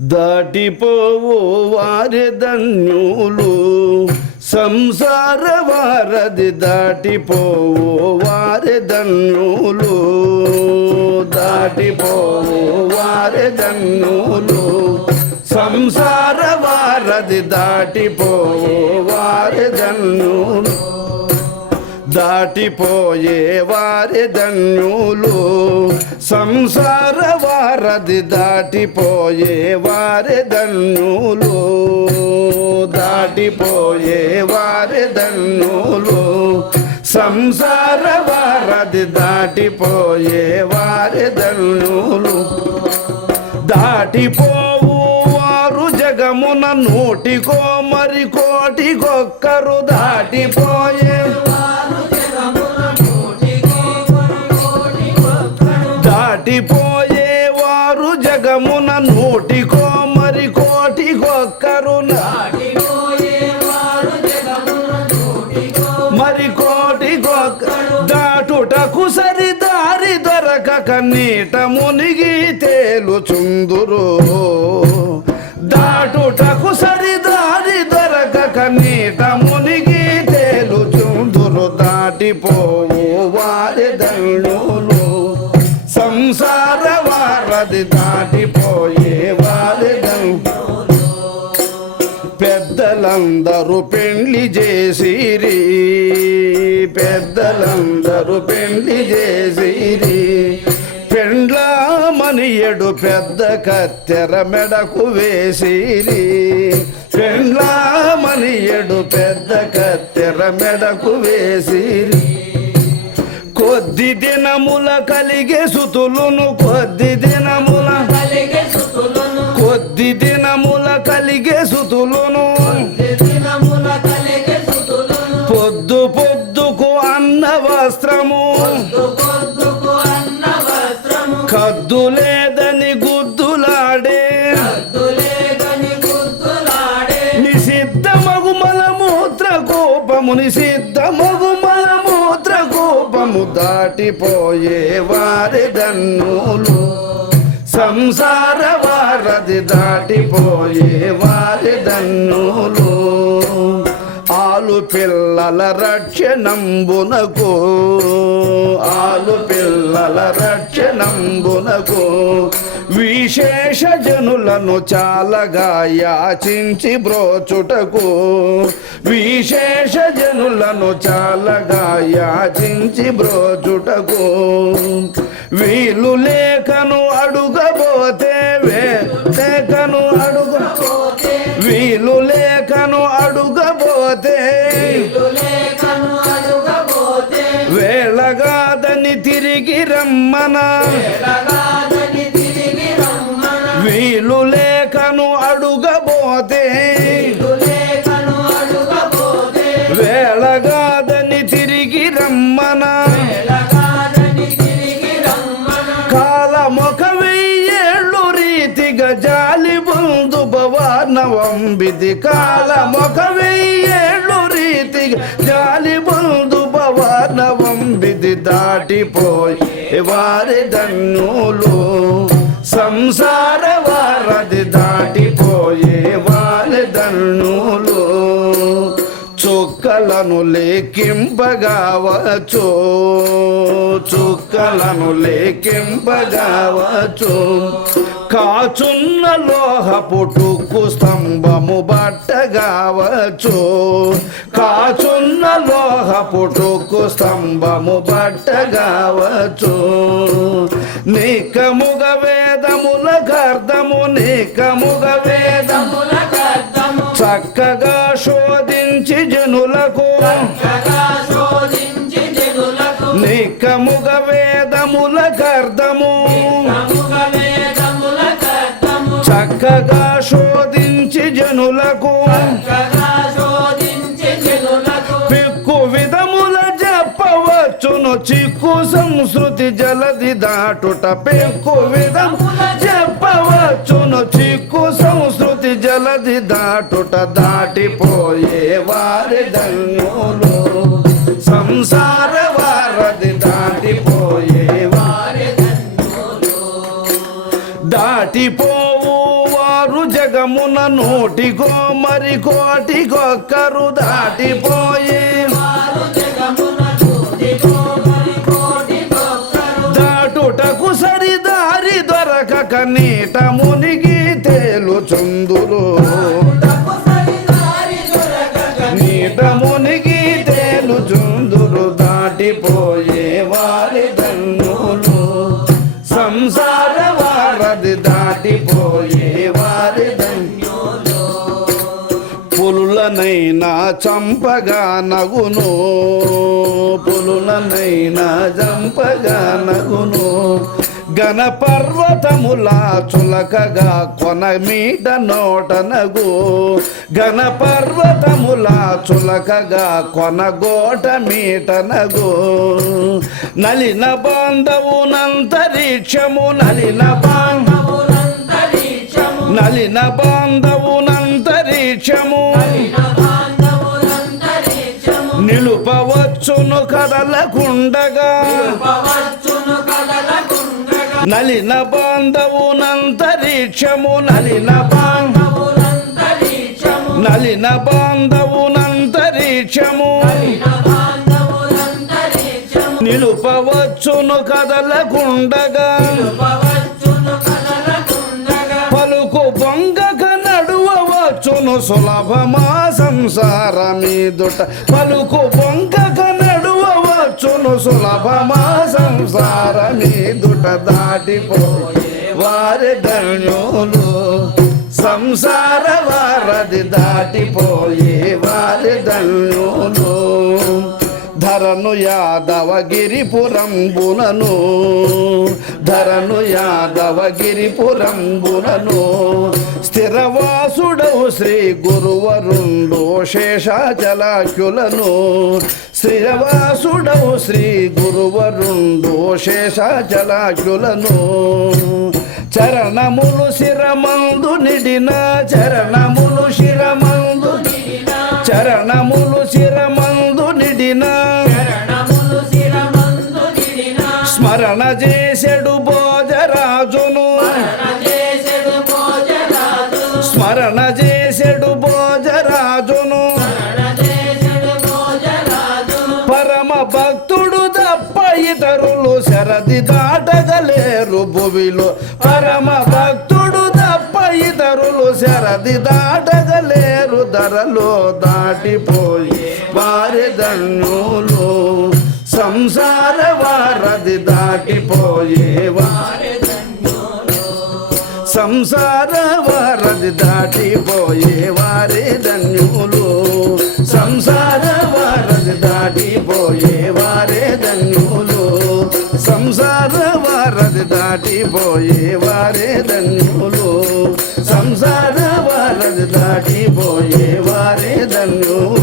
దాటిపోవు వారి ధన్యులు సంసార వారధి దాటిపోవు వారి ధన్యులు దాటిపోవు వారి ధన్యులు సంసార వారధి దాటిపోవు వారి ధన్యులు దాటిపోయే వారి ధన్యులు సంసార వారధి దాటిపోయే వారి ధన్యులు దాటిపోయే వారి ధన్యులు సంసార వారధి దాటిపోయే వారి ధన్యులు దాటిపోవు వారు జగమున నూటికో మరి కోటికొక్కరు దాటిపోయే దాటిపోయే వారు జగమున నూటికో మరి కోటికొక్కరు మరి కోటికొక్కరు దాటుటకు సరి దారి దొరకక నీట మునిగి తేలుచుందురు దాటుటకు సరి దారి దొరకక నీట మునిగి తేలుచుందురు దాటిపోవు వారి ధన్యులు సంసార వారధి దాటిపోయే వారి పెద్దలందరూ పెండ్లి చేసిరి పెద్దలందరూ పెండ్లి చేసిరి పెండ్లామనియడు పెద్ద కత్తెర మెడకు వేసిరి పెండ్లామనియడు పెద్ద కత్తెర మెడకు వేసిరి కొద్ది దినముల కలిగే సుతులును కొద్ది దినముల కొద్ది దినముల కలిగే సుతులును పొద్దు పొద్దుకు అన్న వస్త్రము కద్దు లేదని గుద్దులాడే నిషిద్ధమగు మలమూత్ర కోపము నిషిద్ధమగు మలమూత్ర కోపము దాటిపోయే వారి ధన్యులు సంసార వారధి దాటిపోయే వారి ధన్యులు ఆలు పిల్లల రక్షణంబునకు ఆలు పిల్లల రక్షణంబునకు విశేష జనులను చాలగా యాచించి బ్రోచుటకు విశేష జనులను చాలగా యాచించి బ్రోచుటకు వీలు లేఖను అడుగబోతే లేఖను అడుగబోతే వీలు లేఖను అడుగబోతే వేళగాదని తిరిగి రమ్మన వీలు లేఖను అడుగబోతే వేళగాదని తిరిగి రమ్మన కాలమొక వెయ్యేళ్ళు రీతిగా జాలి బొందు భవానవంబిది కాలమొక వెయ్యేళ్ళు రీతిగా జాలి బొందు భవానవంబిది దాటిపోయి వారి ధన్యులు సంసార వారధి దాటిపోయే వారి ధన్యులు చుక్కలను లేకింపగావచ్చు చుక్కలను లేకింపగావచ్చు కాచున్న లోహపు టుక్కు స్తంభము బట్టగావచ్చు కాచున్న లోహపు టుక్కు స్తంభము బట్టగావచ్చు నికముగ వేదముల గర్ధము నికముగ వేదముల గర్ధము చక్కగా శోధించి జనులకు నికముగ వేదముల గర్ధము చక్కగా శోధించి జనులకు పిక్కు విధముల చెప్పవచ్చును చిక్కు సంస్కృతి జలది దాటుట పిక్కు విధముల చెప్పవచ్చును చిక్కు సంస్కృతి జలది దాటుట దాటిపోయే వారి ధన్యులు సంసార వారధి దాటిపోయే వారి ధన్యులు దాటిపోవు వారు నూటికో మరి కోటికొక్కరు దాటిపోయి దాటుటకు సరిదారి దొరకక నీట మునిగి తేలుచుందురు నీట మునిగి తేలుచుందురు దాటిపోయే వారి ధన్యులు సంసార వారధి దాటిపోయే వారి ధన్యులు పులులనైనా చంపగా నగును పులులనైనా చంపగా నగును ఘన పర్వతముల చులకగా కొన మీట నోటనగు ఘన పర్వతముల చులకగా కొనగోట మీటనగు నలిన బాంధవునంతరిక్షము నలిన బాంధవునంతరిక్షము నిలుపవచ్చును కదలకుండగా నలిన బాంధవునంతరిక్షము నలిన బాంధవునంతరిక్షము నిలుపవచ్చును కదలకుండగా పలుకు బొంగక నడువవచ్చును సులభమా సంసారమీదుట పలుకు బొంగక నడువవచ్చును సులభమా సంసారమీదుట దాటిపోయి వారి ధన్యులు సంసార వారధి దాటిపోయే వారి ధన్యులు ధరను యాదవగిరిపురంబునను ధరను యాదవగిరిపురంబునను స్థిరవాసుడవు శ్రీ గురువరుండు శేషాచలాఖ్యులను స్థిరవాసుడవు శ్రీ గురువరుండు శేషాచలాఖ్యులను చరణములు శిరమందు నిడిన చరణములు శిరమందు చరణములు శిరమందు నిడిన స్మరణ చేసెడు భోజరాజును స్మరణ చేసెడు భోజరాజును పరమ భక్తుడు తప్ప ఇతరులు శరది దాటగలేరు భువిలో పరమ భక్తుడు తప్ప ఇతరులు శరది దాటగలేరు ధరలో దాటిపోయి వారి ధన్యులు సంసార వారధి దాటిపోయే వారి ధన్యులు సంసార వారధి దాటిపోయే వారి ధన్యులు సంసార వారధి దాటిపోయే వారి ధన్యులు సంసార వారధి దాటిపోయే వారి ధన్యులు సంసార వారధి దాటిపోయే వారి ధన్యులు